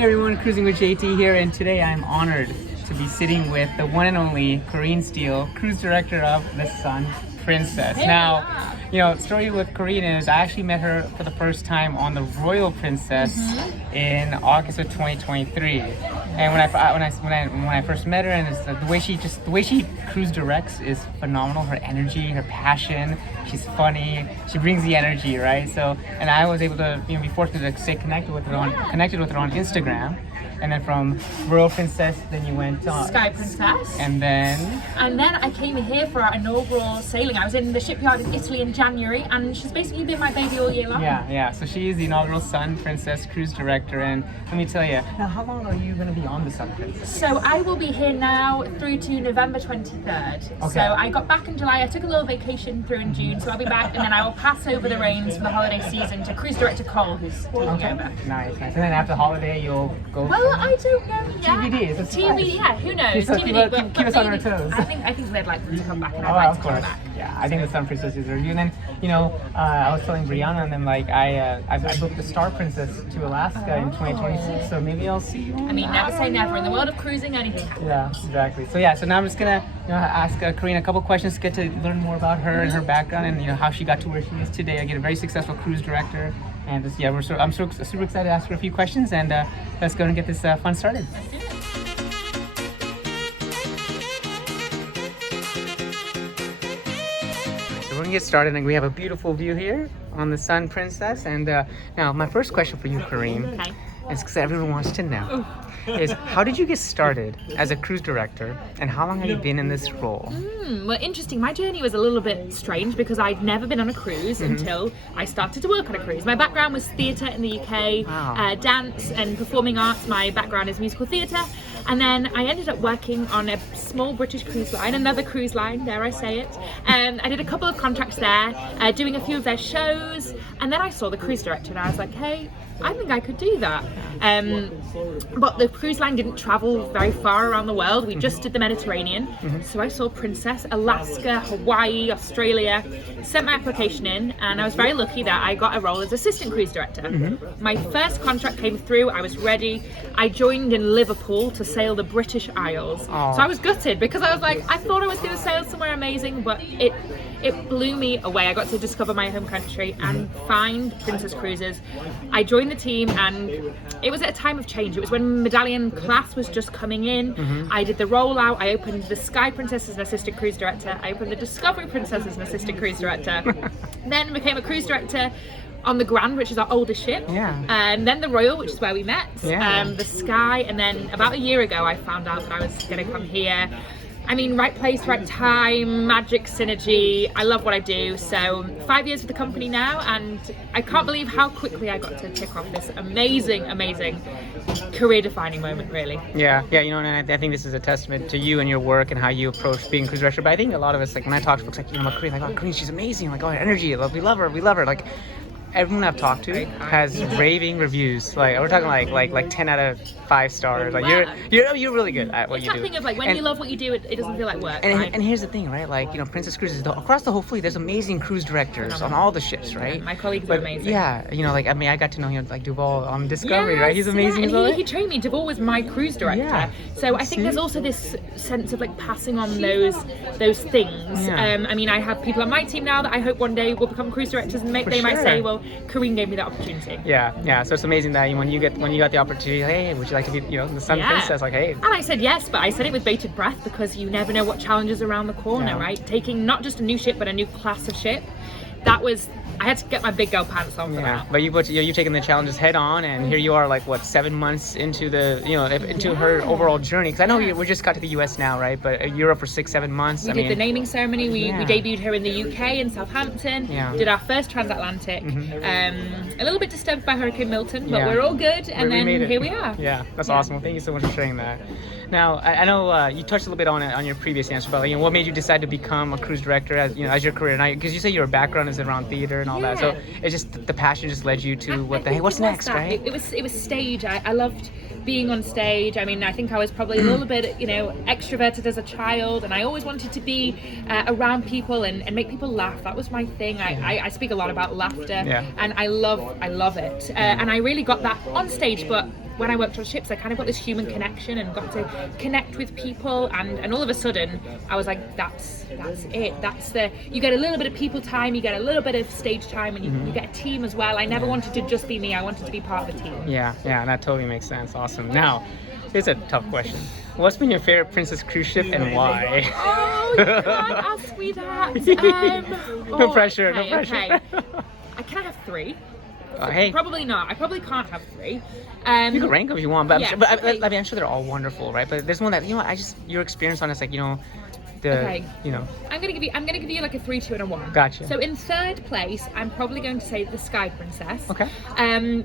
Hey everyone, Cruising with JT here, and today I'm honored to be sitting with the one and only Corinne Steele, cruise director of the Sun Princess. Hey, now, story with Corinne is I actually met her for the first time on the Royal Princess in August of 2023. And when I first met her, and it's the way she cruise directs is phenomenal. Her energy, her passion, she's funny. She brings the energy, right? So, and I was able to be fortunate to stay connected with her on Instagram. And then from Royal Princess, then you went on Sky Princess. And then I came here for our inaugural sailing. I was in the shipyard in Italy in January, and she's basically been my baby all year long. Yeah. So she is the inaugural Sun Princess cruise director, and let me tell you, now how long are you going to be on the Sun Princess? So I will be here now through to November 23rd. Okay. So I got back in July. I took a little vacation through in June, so I'll be back, and then I will pass over the reins for the holiday season to cruise director Cole, who's taking over. Nice. And then after the holiday, you'll go. Well, I don't know yet. TBD. It's a surprise. TBD, yeah. Who knows? Keep us on our toes. I think they'd like them to come back, and I'd like to come back. Yeah, I think the Sun Princess deserve you. And then, I was telling Brianna and them, I booked the Star Princess to Alaska in 2026, so maybe I'll see you. I mean, never say never. In the world of cruising, anything happens. Yeah, exactly. So now I'm just gonna ask Corinne a couple questions to get to learn more about her and her background, and how she got to where she is today. I get a very successful cruise director, and I'm super excited to ask her a few questions, and let's go and get this fun started. We're gonna get started, and we have a beautiful view here on the Sun Princess. And now my first question for you, Corinne, is because everyone wants to know, is how did you get started as a cruise director, and how long have you been in this role? Well, interesting. My journey was a little bit strange because I'd never been on a cruise until I started to work on a cruise. My background was theatre in the UK, dance and performing arts. My background is musical theatre. And then I ended up working on a small British cruise line, another cruise line, dare I say it. I did a couple of contracts there, doing a few of their shows. And then I saw the cruise director and I was like, hey, I think I could do that. But the cruise line didn't travel very far around the world. We just did the Mediterranean. So I saw Princess, Alaska, Hawaii, Australia, sent my application in, and I was very lucky that I got a role as assistant cruise director. My first contract came through, I was ready. I joined in Liverpool to sail the British Isles. So I was gutted because I was like, I thought I was going to sail somewhere amazing, but it blew me away. I got to discover my home country and find Princess Cruises. I joined the team, and it was at a time of change. It was when Medallion class was just coming in. I did the rollout. I opened the Sky Princess as an assistant cruise director. I opened the Discovery Princess as an assistant cruise director. Then became a cruise director on the Grand, which is our oldest ship, and then the Royal, which is where we met, the Sky, and then about a year ago I found out that I was going to come here. I mean, right place, right time, magic, synergy. I love what I do. So 5 years with the company now, and I can't believe how quickly I got to tick off this amazing career-defining moment, really. Yeah, and I think this is a testament to you and your work and how you approach being cruise director. But I think a lot of us, when I talk to folks about Corinne, oh, Corinne, she's amazing. Her energy, we love her. Everyone I've talked to has raving reviews. We're talking like 10 out of 5 stars. You're really good at what you do. It's that thing of when you love what you do, it doesn't feel like work. And here's the thing, right? Princess Cruises, across the whole fleet, there's amazing cruise directors on all the ships, right? My colleagues are amazing. Yeah, I got to know Duval on Discovery, right? He's amazing as well. He trained me. Duval was my cruise director. Yeah. So I think there's also this sense of passing on those things. Yeah. I have people on my team now that I hope one day will become cruise directors, and they might say, well, Corinne gave me that opportunity. Yeah. So it's amazing that when you got the opportunity, hey, would you like to be, the Sun Princess? Hey. And I said yes, but I said it with bated breath because you never know what challenges around the corner, right? Taking not just a new ship, but a new class of ship. I had to get my big girl pants on for that. But you've taken the challenges head on, and here you are, 7 months into into her overall journey. Because I know we just got to the U.S. now, right? But Europe for 6-7 months. We did the naming ceremony. We debuted her in the UK in Southampton. Yeah. Did our first transatlantic. A little bit disturbed by Hurricane Milton, but we're all good. And then here we are. Yeah, that's awesome. Well, thank you so much for sharing that. Now, I know you touched a little bit on your previous answer, but what made you decide to become a cruise director as your career? Because you say your background is around theater and all that, so it's just the passion just led you to what's next, right? It was stage. I loved being on stage. I think I was probably a little bit, extroverted as a child, and I always wanted to be around people and make people laugh. That was my thing. I speak a lot about laughter, and I love it. And I really got that on stage, but when I worked on ships, I kind of got this human connection and got to connect with people, and all of a sudden I was like, that's it. You get a little bit of people time, you get a little bit of stage time, and you get a team as well. I never wanted to just be me. I wanted to be part of the team. Yeah, that totally makes sense. Awesome. Now, here's a tough question. What's been your favorite Princess cruise ship and why? Oh, you can't ask me that. No pressure. Okay. Can I have 3? Hey. Probably not. I probably can't have 3. You can rank them if you want, but, yeah, I'm sure they're all wonderful, right? But there's one that, your experience on it's like, I'm gonna give you like a 3, 2, and a 1. Gotcha. So in 3rd place, I'm probably going to say the Sky Princess. Okay.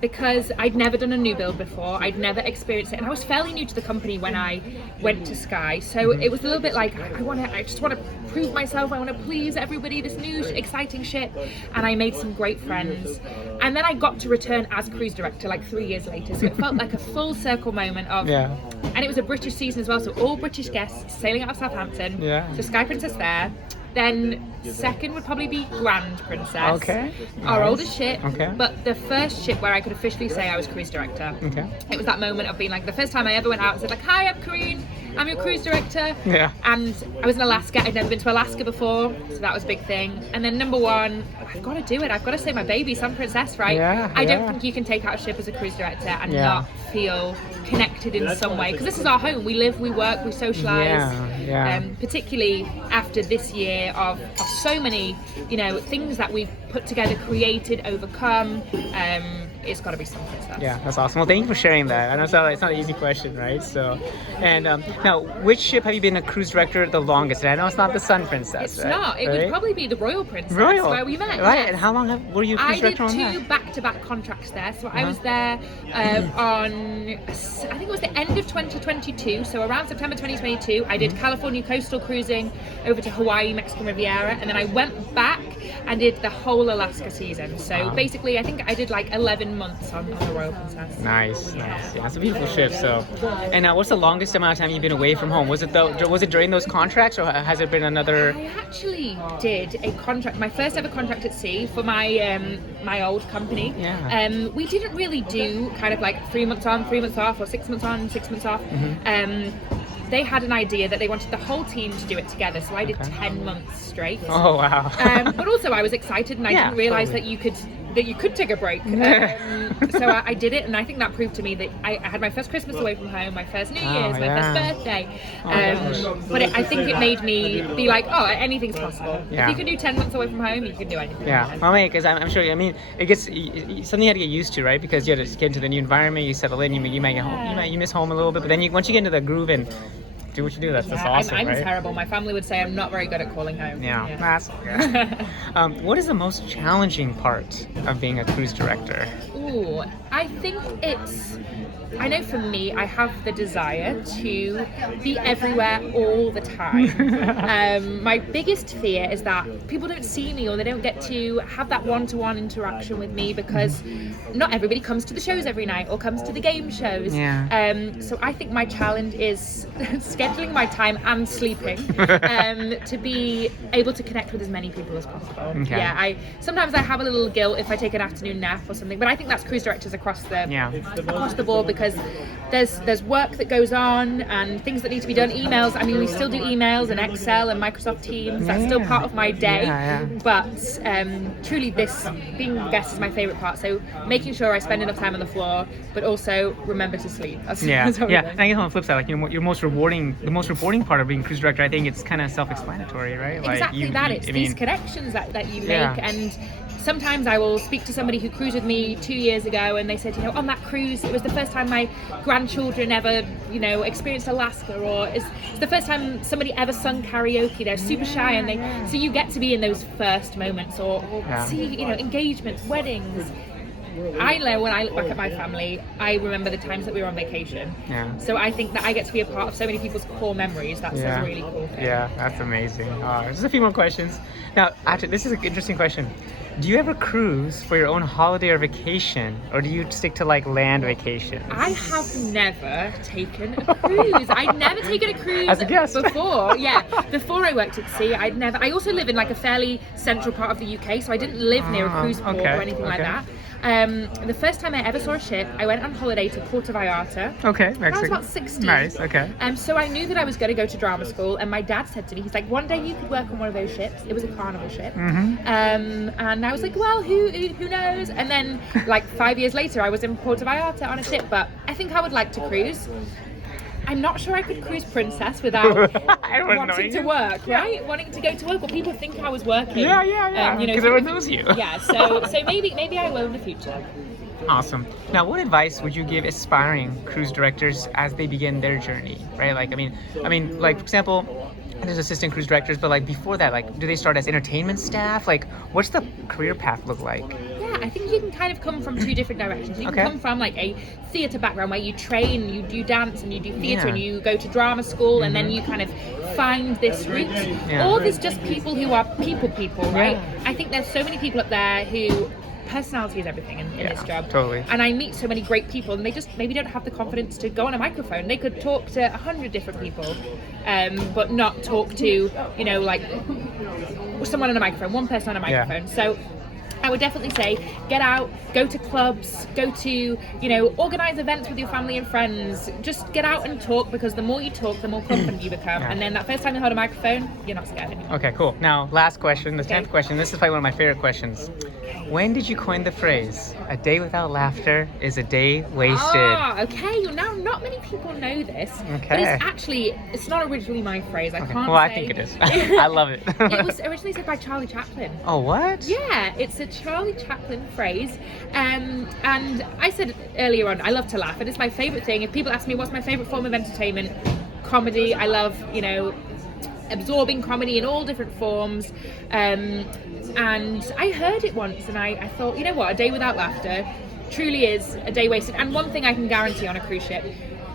Because I'd never done a new build before, I'd never experienced it, and I was fairly new to the company when I went to Sky. So it was a little bit like I just want to prove myself. I want to please everybody. This new exciting ship, and I made some great friends. And then I got to return as cruise director like 3 years later. So it felt like a full circle moment of. Yeah. And it was a British season as well, so all British guests sailing out of Southampton. Yeah. So Sky Princess there. Then 2nd would probably be Grand Princess. Okay. Our Nice. oldest ship. Okay. But the first ship where I could officially say I was cruise director. Okay. It was that moment of being like, the first time I ever went out and said like, hi, I'm Karine, I'm your cruise director. Yeah. And I was in Alaska. I'd never been to Alaska before, so that was a big thing. And then number 1, I've got to do it. I've got to say my baby, Sun Princess, right? Yeah, I don't think you can take out a ship as a cruise director and not feel connected in some way, because this is our home. We live, we work, we socialize. Yeah. Particularly after this year of so many, things that we've put together, created, overcome. It's got to be Sun Princess. Yeah, that's awesome. Well, thank you for sharing that. I know it's not an easy question, right? So, and now, which ship have you been a cruise director the longest? And I know it's not the Sun Princess. It's right? not. It would probably be the Royal Princess, where we met. Right. Yes. And how long were you cruise director on that? I did 2 back-to-back contracts there. So I was there on, I think it was the end of 2022. So around September 2022, I did California coastal cruising over to Hawaii, Mexican Riviera, and then I went back and did the whole Alaska season. So basically, I think I did like 11 months on the Royal Princess. Nice. Yeah, it's a beautiful ship. So, and what's the longest amount of time you've been away from home? Was it during those contracts, or has it been another? I actually did a contract, my first ever contract at sea for my my old company. Yeah. We didn't really do kind of like 3 months on, 3 months off, or 6 months on, 6 months off. They had an idea that they wanted the whole team to do it together, so I did 10 months straight. Oh wow. But also I was excited, and I didn't realize that you could take a break. So I did it, and I think that proved to me that I had my first Christmas away from home, my first New Year's, my first birthday. But I think it made me be like, oh, anything's possible. Yeah. If you can do 10 months away from home, you can do anything. Yeah, well, because I'm sure. I mean, it gets something you had to get used to, right? Because you had to get into the new environment, you settle in, you might get home, you miss home a little bit, but then once you get into the groove and do what you do, that's awesome. I'm right? terrible. My family would say I'm not very good at calling home. Yeah. That's okay. What is the most challenging part of being a cruise director? Ooh, I think I know for me, I have the desire to be everywhere all the time. My biggest fear is that people don't see me, or they don't get to have that one-to-one interaction with me, because not everybody comes to the shows every night or comes to the game shows. So I think my challenge is scheduling my time and sleeping to be able to connect with as many people as possible. Okay. Yeah, sometimes I have a little guilt if I take an afternoon nap or something, but I think that's cruise directors across the board, because there's work that goes on and things that need to be done. Emails, I mean, we still do emails and Excel and Microsoft Teams. That's still part of my day. But truly, being a guest is my favorite part. So making sure I spend enough time on the floor, but also remember to sleep. That's And I guess on the flip side, like the most rewarding part of being cruise director, I think it's kind of self-explanatory, right? Exactly that. It's these connections that you make, and sometimes I will speak to somebody who cruised with me 2 years ago, and they said, on that cruise, it was the first time my grandchildren ever, experienced Alaska, or it's the first time somebody ever sung karaoke. They're super shy, and so you get to be in those first moments, or see, engagements, weddings. I know when I look back at my family, I remember the times that we were on vacation. So I think that I get to be a part of so many people's core memories. That's a really cool thing. Yeah, that's amazing. Just a few more questions. Now, this is an interesting question. Do you ever cruise for your own holiday or vacation, or do you stick to like land vacations? I have never taken a cruise. I'd never taken a cruise as a guest before. Before I worked at sea, I also live in like a fairly central part of the UK, so I didn't live near a cruise port or anything like that. The first time I ever saw a ship, I went on holiday to Puerto Vallarta. Okay, Mexico. I was about 16. Nice, okay. So I knew that I was going to go to drama school, and my dad said to me, he's like, one day you could work on one of those ships. It was a carnival ship. And I was like, well, who knows? And then like 5 years later, I was in Puerto Vallarta on a ship, but I think I would like to cruise. I'm not sure I could cruise Princess without wanting to work, right? Wanting to go to work. Well, people think I was working. Yeah. You know, because everyone knows you. Yeah, so maybe I will in the future. Awesome. Now, what advice would you give aspiring cruise directors as they begin their journey, right? Like, I mean, like, for example, there's assistant cruise directors, but like before that, like, do they start as entertainment staff? Like, what's the career path look like? Yeah, I think you can kind of come from two different directions. You can come from like a theatre background where you train, you do dance and you do theatre and you go to drama school and then you kind of find this route. Or there's just people who are people, right? I think there's so many people up there who personality is everything in this job. Totally. And I meet so many great people and they just maybe don't have the confidence to go on a microphone. They could talk to 100 different people, but not talk to, you know, like someone on a microphone, one person on a microphone. So I would definitely say get out, go to clubs, go to, you know, organise events with your family and friends. Just get out and talk, because the more you talk, the more confident you become. And then that first time you hold a microphone, you're not scared anymore. Okay, cool. Now, last question, the 10th question. This is probably one of my favorite questions. When did you coin the phrase, a day without laughter is a day wasted? Ah, okay. Now, not many people know this, but it's not originally my phrase. I can't Well, I think it is. I love it. It was originally said by Charlie Chaplin. Oh, what? Yeah, it's a Charlie Chaplin phrase. And I said earlier on, I love to laugh, and it's my favourite thing. If people ask me what's my favourite form of entertainment, comedy. I love, you know, absorbing comedy in all different forms. And I heard it once and I thought, you know what, a day without laughter truly is a day wasted. And one thing I can guarantee on a cruise ship,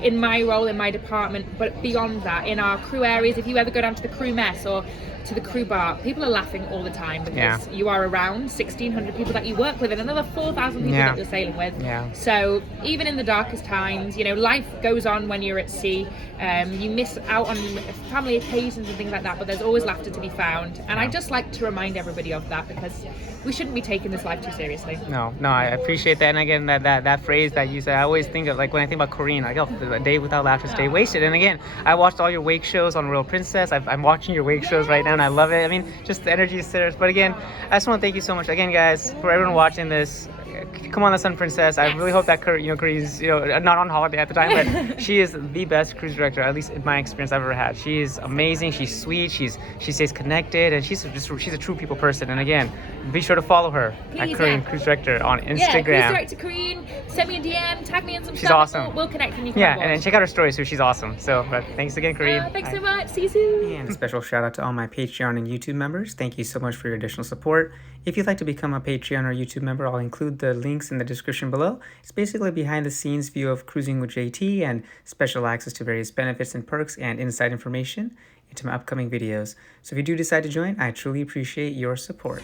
in my role, in my department, but beyond that, in our crew areas, if you ever go down to the crew mess or to the crew bar, people are laughing all the time because you are around 1,600 people that you work with and another 4,000 people that you're sailing with. So even in the darkest times, you know, life goes on when you're at sea. You miss out on family occasions and things like that, but there's always laughter to be found. And I just like to remind everybody of that, because we shouldn't be taking this life too seriously. No, I appreciate that. And again, that phrase that you said, I always think of, like, when I think about Korean, like, oh, a day without laughter is a day wasted. And again, I watched all your wake shows on Royal Princess. I'm watching your wake shows right now and I love it. I mean, just the energy is there. But again, I just want to thank you so much again, guys, for everyone watching this. Come on, the Sun Princess. I really hope that Korea's, you know, not on holiday at the time, but she is the best cruise director, at least in my experience I've ever had. She is amazing. She's sweet. She stays connected, and she's a true people person. And again, be sure to follow her at Korean Cruise Director on Instagram. Yeah, Cruise Director Korean. Send me a DM, tag me in some she's stuff. Awesome. We'll connect and you can on board. And then check out her story. So she's awesome. So, but thanks again, Korean. Thanks so much. See you soon. And a special shout out to all my Patreon and YouTube members. Thank you so much for your additional support. If you'd like to become a Patreon or YouTube member, I'll include the links in the description below. It's basically a behind-the-scenes view of cruising with JT and special access to various benefits and perks and inside information into my upcoming videos. So if you do decide to join, I truly appreciate your support.